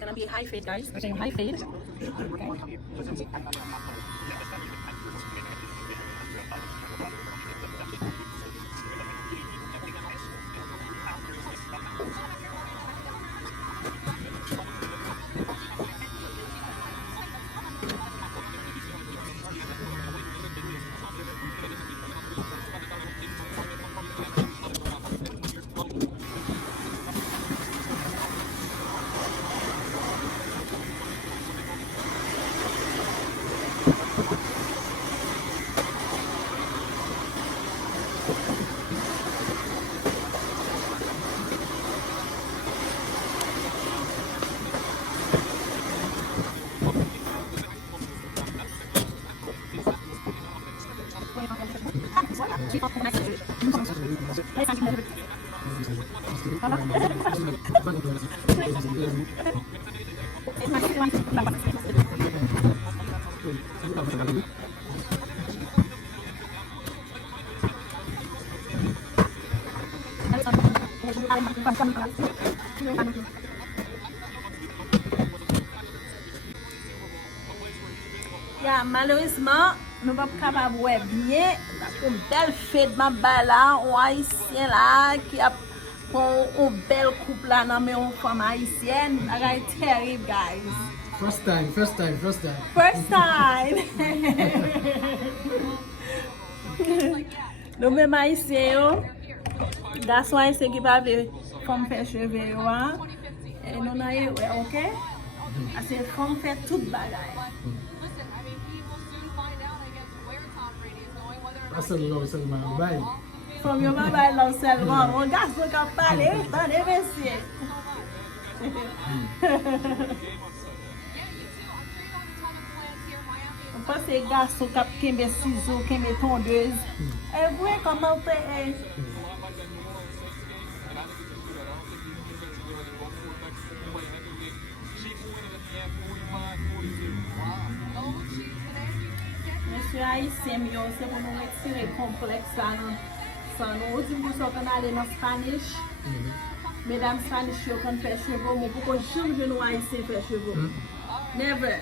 Gonna be high fade, guys. We're saying high fade. Ya, malheureusement, nous ne sommes pas capables de voir bien. Parce qu'on belle fête, ma belle là, on haïtien là, qui a une belle couple là, non mais on femme haïtienne. That's terrible, guys. First time. First time. Nous même haïtiens, yo. Garçon haïtien qui parle de femme fait cheveux, yo. Et nous n'avons pas, ok? C'est femme fait toute bagaille. Asal love sa mga babae. From your mama là seulement. On garçon qui a parlé, attendez, monsieur. On pense que garçon qui a kembe ciseaux, kembe tondeuse. Et vous, comment on fait? Monsieur haïtien, c'est pour nous retirer le complexe ça nous. Nous disons qu'on aller dans Spanish. Mesdames Spanish, quand fait cheveux, mais pourquoi jamais nous haïtiens faire cheveux? Never.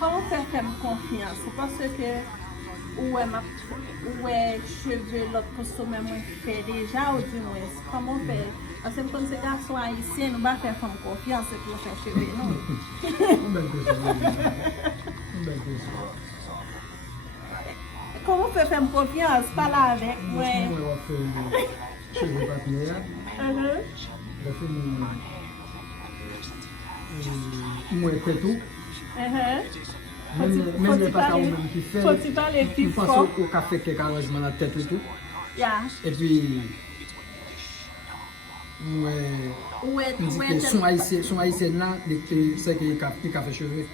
Comment faire confiance? Parce que ouais cheveux l'autre costume moi fait déjà ou du moins comment faire? Parce que comme ces garçons haïtiens nous pas faire confiance pour faire cheveux non. Comment faire confiance? Pas là avec ouais. Cheveux papier. Moi tout. Même les papas même qui fait. Faut-il parler plus fort? fort? Au café qui carrément la tête et tout. Yeah. Et puis son haïtien là, c'est qui a fait cheveux.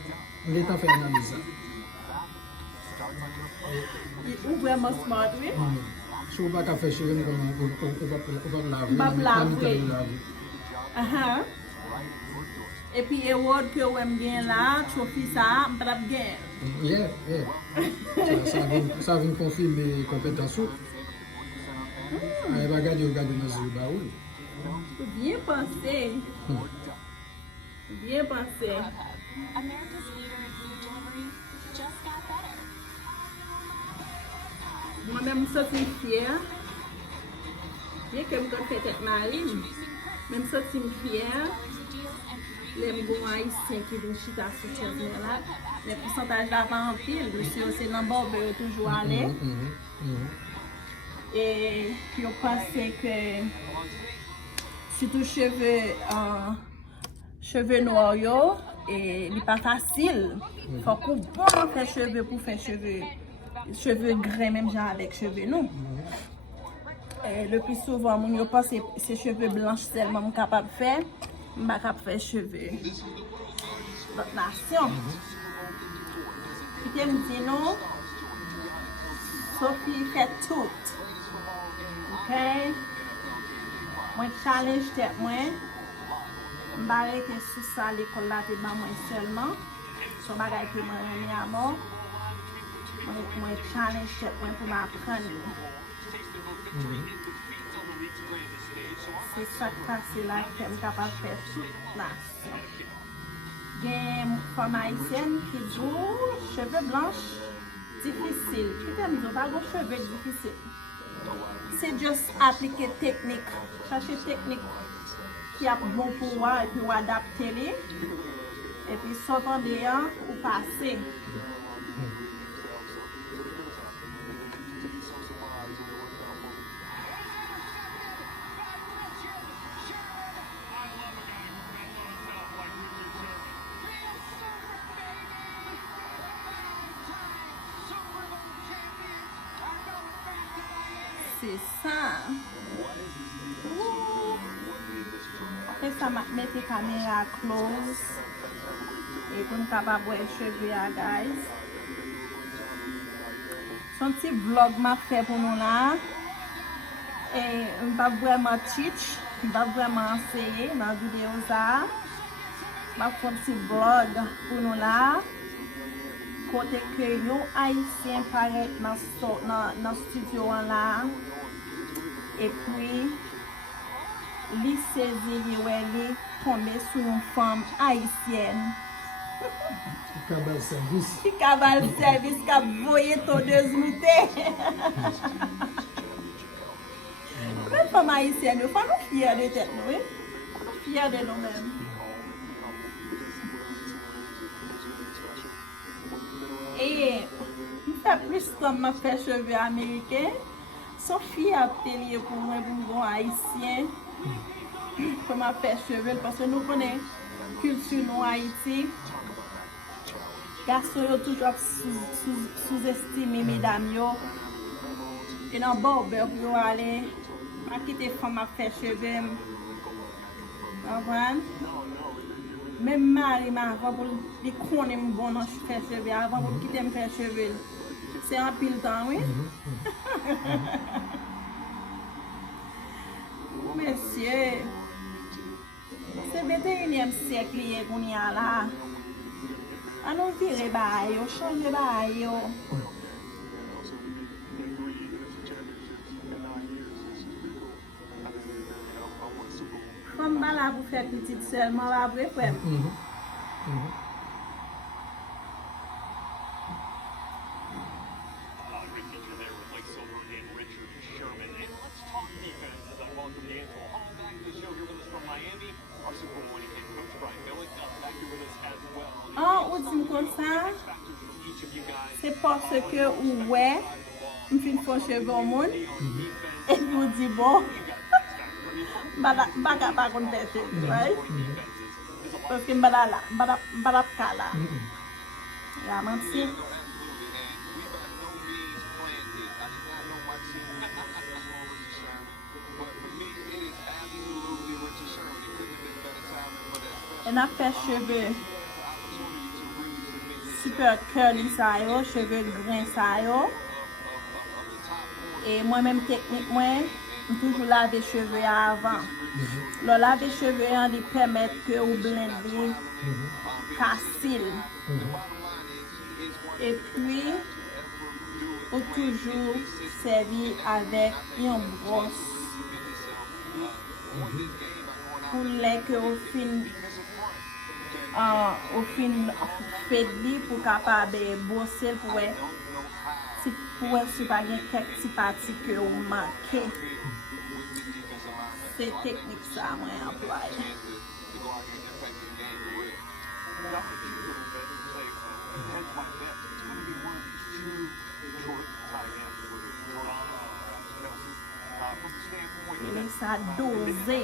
On est en fait analyse ça. Ou vraiment smart, oui? Si on va faire cheveux, on va laver. Et puis, les words que vous aimez là, tu fais ça, vous avez bien. Ça vient confirmer les compétences. Regarde dans le baoul. Bien pensé. Bien pensé. Moi-même, je suis fière. Bien que je me fais tête marine, même je suis fière. Les bons haïtiens qui vont chita sur cette là, les pourcentages d'avant en pile, monsieur, c'est dans le barbe toujours aller. Et je pense que surtout cheveux noirs, et il n'est pas facile. Il faut qu'on bon faire cheveux pour faire cheveux gris, même genre avec cheveux nous. Et le plus souvent, je pense que c'est cheveux blancs seulement capable de faire. Je ne suis pas capable de faire cheveux. Notre nation. Puis je me dis non, Sophie fait tout. Ok? Moi, challenge tête moi. Je ne vais pas arrêter sous ça l'école là, c'est pas moi seulement. Son bagage que moi remis à mort. Moi, challenge tête moi pour m'apprendre. C'est ça qui est là que je suis capable de faire toute la nation. Il y a une femme haïtienne qui dit cheveux blancs difficile. Qui t'aime dire pas de cheveux difficiles. C'est juste appliquer technique. Chercher technique qui a bon pouvoir et puis adapter les. Et puis sortir dehors ou passer. C'est ça. Après ça, je mets la caméra close. Et pour nous capable voir les cheveux, guys. Son petit vlog m'a fait pour nous là. Et je ne vais pas vraiment teach. Je ne vais pas vraiment enseigner dans la vidéo ça. Je vais faire un petit vlog pour nous là. Côté que nous haïtiens paraît dans le studio là. Et puis, li sezi li wè li tombe sou yon femme haïtienne Cabal service. qui cavale service qui a voyé tondeuse moutée. Même femme haïtienne, il faut nous fier de tête, nous, oui? Nous fier de nous-mêmes. Et je fais plus comme je fais cheveux américains. Son fille a lié pour moi, pour un haïtien. Pour ma faire cheveux, parce que nous connaissons la culture en Haïti. Garçons ont toujours sous-estimé mesdames. Et dans le barber, pour aller, pas quitter femme à faire cheveux. Même Marie avant pour les connaître bon dans faire cheveux, avant pour quitter me faire cheveux. C'est un pile temps, oui. Monsieur, c'est le 21e siècle qu'on y a là. On nous vire bail, on change bail. Comme là pour faire petite seulement, après frère. On dit comme ça, c'est parce que ouais, je fais une cheveux au monde et vous dit bon, baga pas qu'on fait, right? Parce que bada kala, la menti. On a fait cheveux super curly ça yo, cheveux grains ça yo. Et moi-même technique moi, je toujours laver cheveux avant. Le laver cheveux il permet que vous blender facile. Et puis vous toujours servir avec une brosse pour les que vous finissez au fin fait pour capable bosser pour si pas quelques petits parties que vous manquez. C'est technique ça moi employé. Il ça dosé.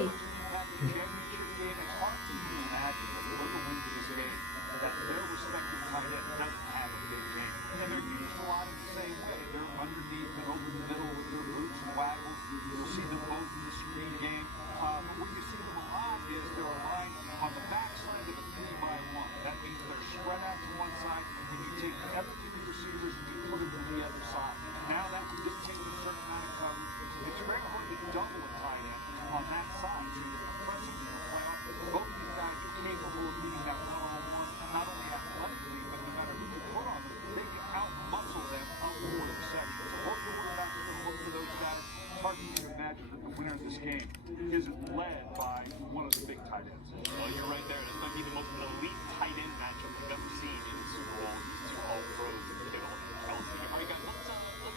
Isn't led by one of the big tight ends. Well, you're right there. This might be the most elite tight end matchup we've ever seen in the Super Bowl. These two all-pros, Kittle and Kelsey. All right, guys, let's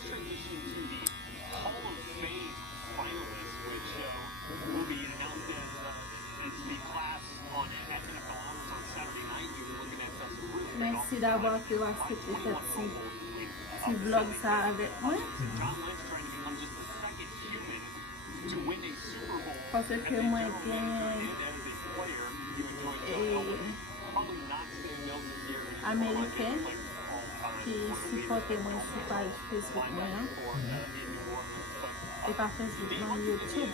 transition to the Hall of Fame finalists, which will be announced as the class on NFL Honors on Saturday night. You're looking at some really Merci d'avoir fait accepter cette petit vlog ça avec moi. John Lynch trying to become just the second human to win a Super Bowl. Parce que moi gagne américain qui supporte moi sur page Facebook moi et par Facebook dans YouTube.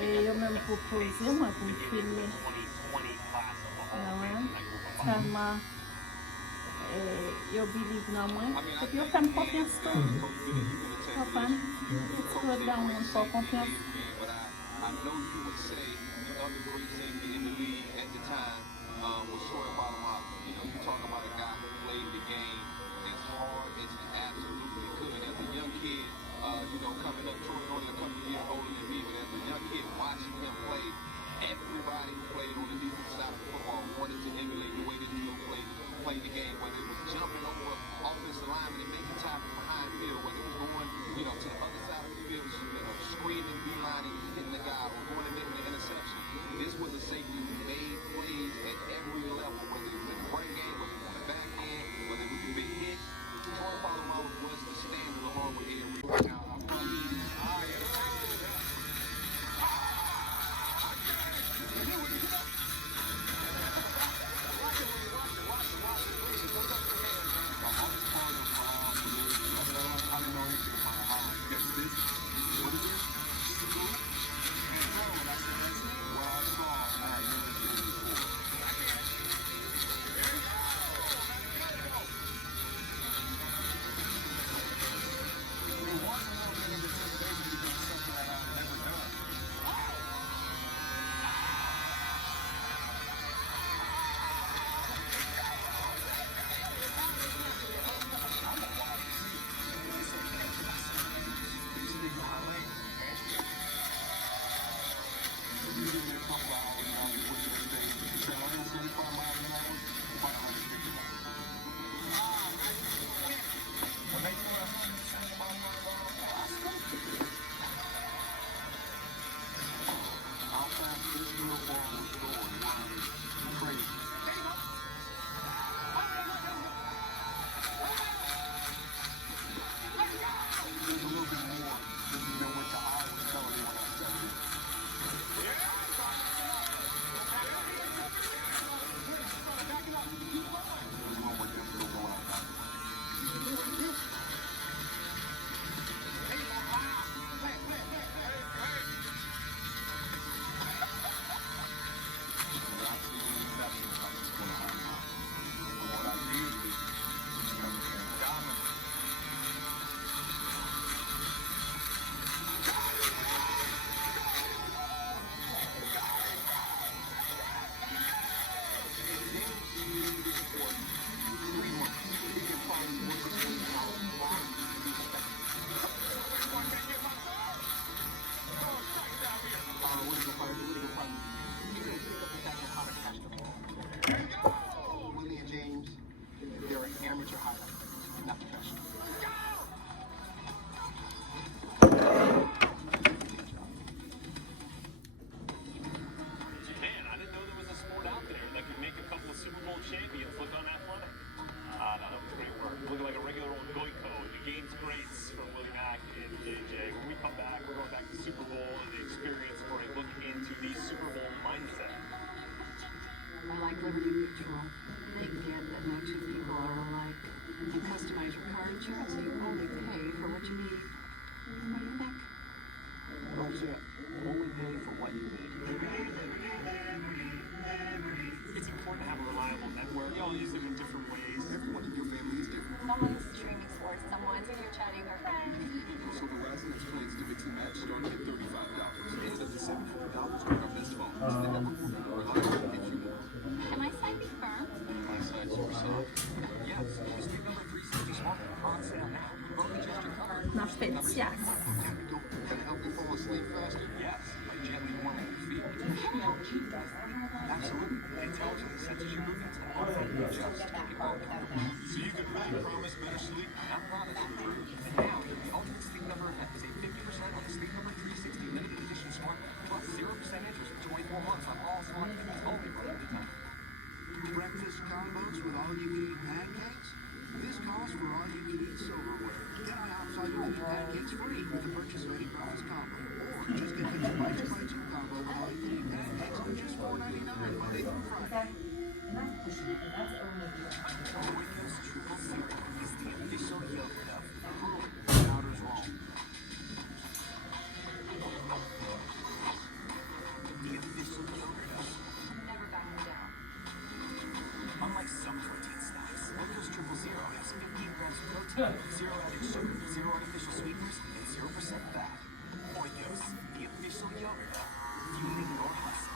Et ils m'ont proposé moi pour me filmer. Tellement ils believe dans moi. Et puis ils font confiance tout. It's good down for confiance. I know you would say the other great safety in the league at the time was Troy Polamalu. You talk about a guy who played the game as hard as he absolutely could. As a young kid, coming up, Troy only Start our best phone. It's the number 4 reliable issue. Am I slightly firm? My side super soft. Yes, sleep number 360 smart on sale now. Both adjust your color. Na fet sias. Can help you fall asleep faster? Yes, by gently warming your feet. Absolutely. It intelligently senses your movements and automatically adjusts to keep you more comfortable. So you can really promise better sleep? Not promise. And now, the ultimate sleep number event is a 50% on the Sleep Number 360 limited edition smart plus 0% interest for 24 months on all smart TVs only for a limited time. Breakfast combos with all-you-can-eat pancakes? This calls for all-you-can-eat silverware. Get IHOP's all-you-can-eat pancakes free with the purchase of any breakfast combo. Or just get the new Bites by 2 combo with all-you-can-eat pancakes for just $4.99 Monday through Friday. Oikos Triple Zero is the official yogurt of powder's wrong. The official yogurt of Never backing down. unlike some protein snacks, Oikos Triple Zero has 15 grams of protein, 0 added sugar, 0 artificial sweeteners, and 0% fat. Oikos, the official yogurt of fueling your hustle.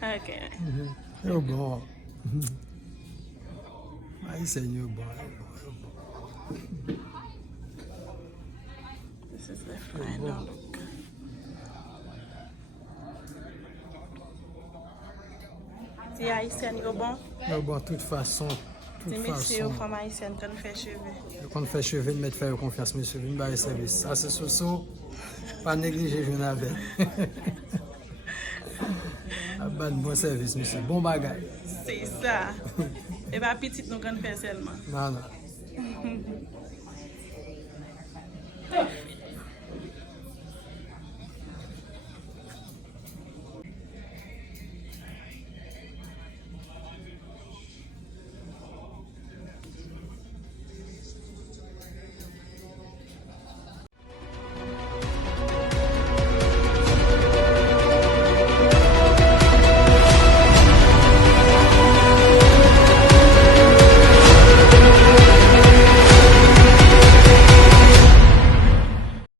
Ok. Yo bon. Haïtien yo bon. This is the final look. Ti haïtien yo bon? Yo bon, toute façon. Ti mesi yo femme haïtienne kon fè cheve. Quand on fait cheveux, mettre faire confiance, monsieur, une barre service. Ça, c'est sous pas négliger, je n'avais. Bon service, monsieur. Bon bagage. C'est ça. E pa pitit nou kon fè selman. Non, non.